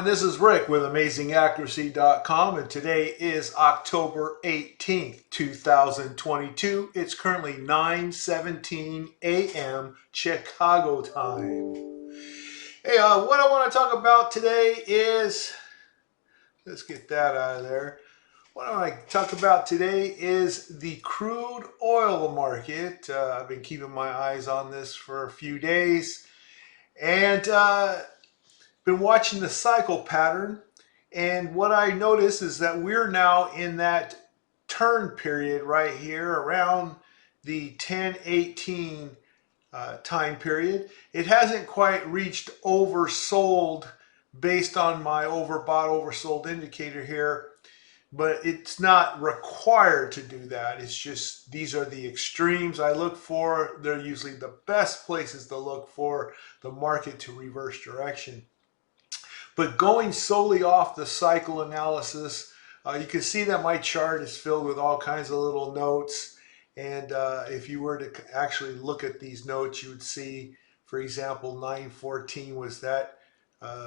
everyone, this is Rick with AmazingAccuracy.com, and today is October 18th, 2022. It's currently 9:17 a.m. Chicago time. Hey, what I want to talk about today is, let's get that out of there. What I want to talk about today is the crude oil market. I've been keeping my eyes on this for a few days, and been watching the cycle pattern, and what I notice is that we're now in that turn period right here around the 1018 time period. It hasn't quite reached oversold based on my overbought oversold indicator here, but it's not required to do that. It's just these are the extremes I look for. They're usually the best places to look for the market to reverse direction. But going solely off the cycle analysis, you can see that my chart is filled with all kinds of little notes. And if you were to actually look at these notes, you would see, for example, 914 was that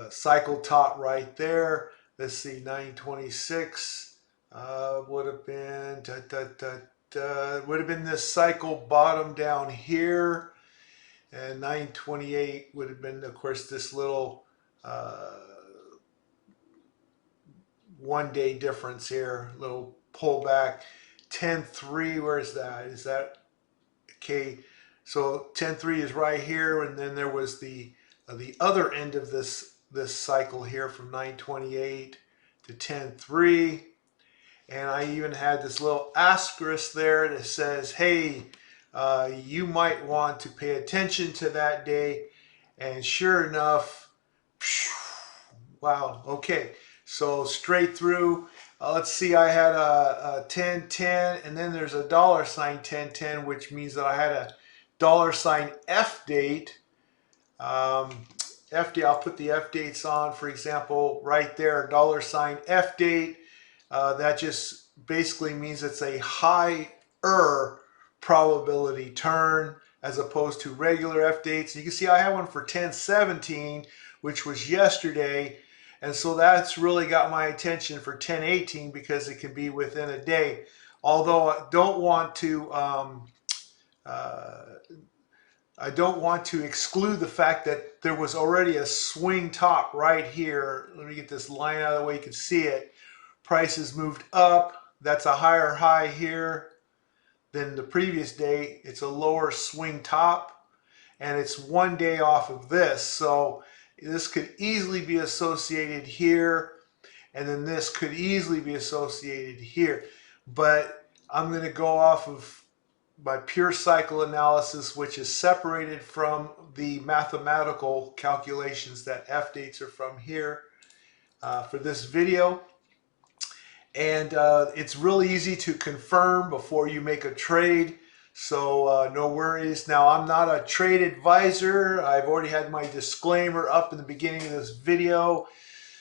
cycle top right there. Let's see, 926 would have been would have been this cycle bottom down here, and 928 would have been, of course, this little 1 day difference here, little pullback. 10.3, where's that? Is that okay? So 10.3 is right here, and then there was the other end of this cycle here from 928 to 10.3, and I even had this little asterisk there that says, hey, you might want to pay attention to that day. And sure enough, wow, okay. So straight through, let's see, I had a 1010, and then there's a dollar sign 1010, which means that I had a dollar sign F date. F date, I'll put the F dates on, for example, right there, dollar sign F date. That just basically means it's a higher probability turn as opposed to regular F dates. You can see I have one for 1017, which was yesterday. And so that's really got my attention for 1018 because it can be within a day. Although I don't want to exclude the fact that there was already a swing top right here. Let me get this line out of the way you can see it. Prices moved up. That's a higher high here than the previous day. It's a lower swing top, and it's 1 day off of this. So this could easily be associated here, and then this could easily be associated here. But I'm going to go off of my pure cycle analysis, which is separated from the mathematical calculations that F dates are from here for this video. And it's really easy to confirm before you make a trade. So no worries. Now, I'm not a trade advisor. I've already had my disclaimer up in the beginning of this video.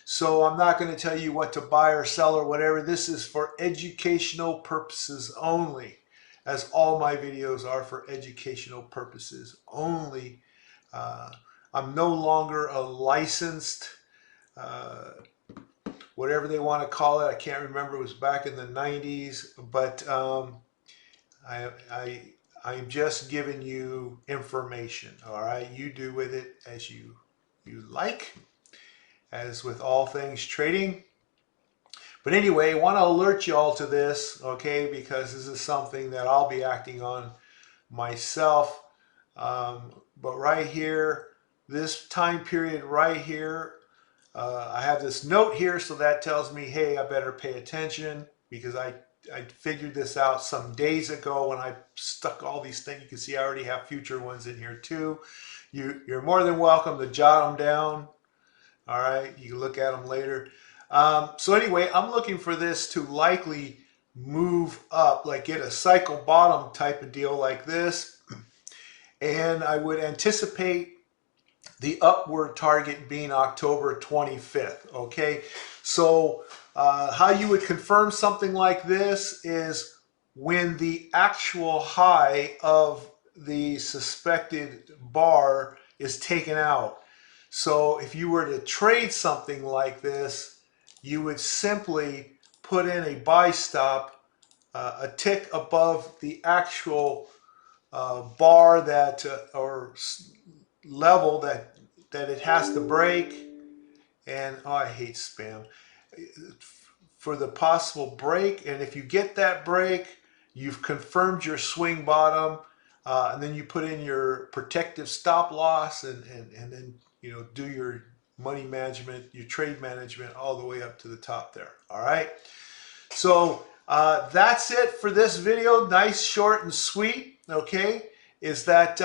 So I'm not going to tell you what to buy or sell or whatever. This is for educational purposes only, as all my videos are for educational purposes only. I'm no longer a licensed, whatever they want to call it. I can't remember. It was back in the 90s, but I'm just giving you information. All right, you do with it as you like, as with all things trading. But anyway, I want to alert you all to this, okay, because this is something that I'll be acting on myself. But right here, this time period right here, I have this note here, so that tells me, hey, I better pay attention, because I figured this out some days ago when I stuck all these things. You can see I already have future ones in here too. You're more than welcome to jot them down. All right, you can look at them later. So anyway, I'm looking for this to likely move up, like get a cycle bottom type of deal like this. And I would anticipate the upward target being October 25th, okay? So how you would confirm something like this is when the actual high of the suspected bar is taken out. So if you were to trade something like this, you would simply put in a buy stop a tick above the actual bar that or level that it has to break. And oh, I hate spam for the possible break. And if you get that break, you've confirmed your swing bottom, and then you put in your protective stop loss, and then do your money management, your trade management, all the way up to the top there. All right. So that's it for this video. Nice, short, and sweet. Okay. Is that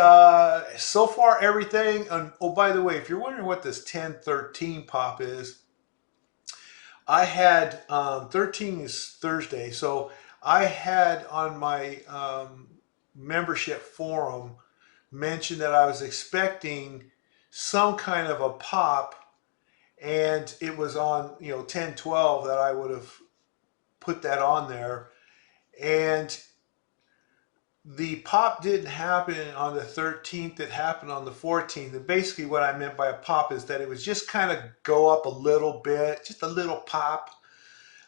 so far everything? And, oh, by the way, if you're wondering what this 1013 pop is, I had 13 is Thursday, so I had on my membership forum mentioned that I was expecting some kind of a pop, and it was on 1012 that I would have put that on there, and the pop didn't happen on the 13th. It happened on the 14th. And basically what I meant by a pop is that it was just kind of go up a little bit, just a little pop,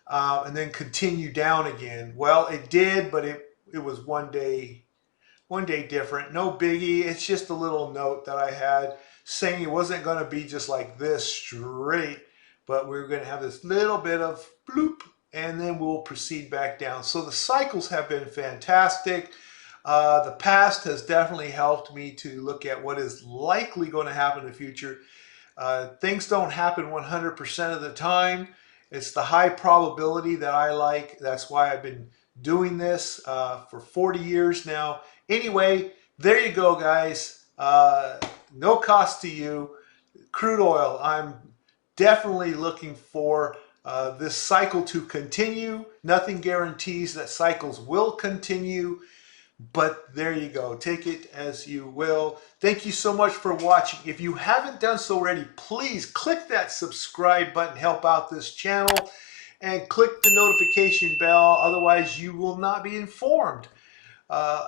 and then continue down again. Well, it did, but it was one day different. No biggie. It's just a little note that I had saying it wasn't going to be just like this straight, but we were going to have this little bit of bloop, and then we'll proceed back down. So the cycles have been fantastic. The past has definitely helped me to look at what is likely going to happen in the future. Things don't happen 100% of the time. It's the high probability that I like. That's why I've been doing this for 40 years now. Anyway, there you go, guys. No cost to you. Crude oil. I'm definitely looking for this cycle to continue. Nothing guarantees that cycles will continue. But there you go. Take it as you will. Thank you so much for watching. If you haven't done so already, please click that subscribe button, help out this channel, and click the notification bell. Otherwise, you will not be informed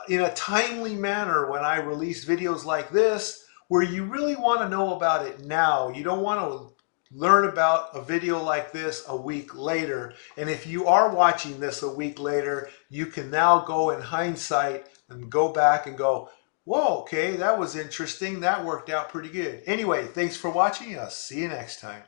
in a timely manner when I release videos like this, where you really want to know about it now. You don't want to learn about a video like this a week later. And if you are watching this a week later, you can now go in hindsight and go back and go, whoa, okay, that was interesting. That worked out pretty good. Anyway, thanks for watching. I'll see you next time.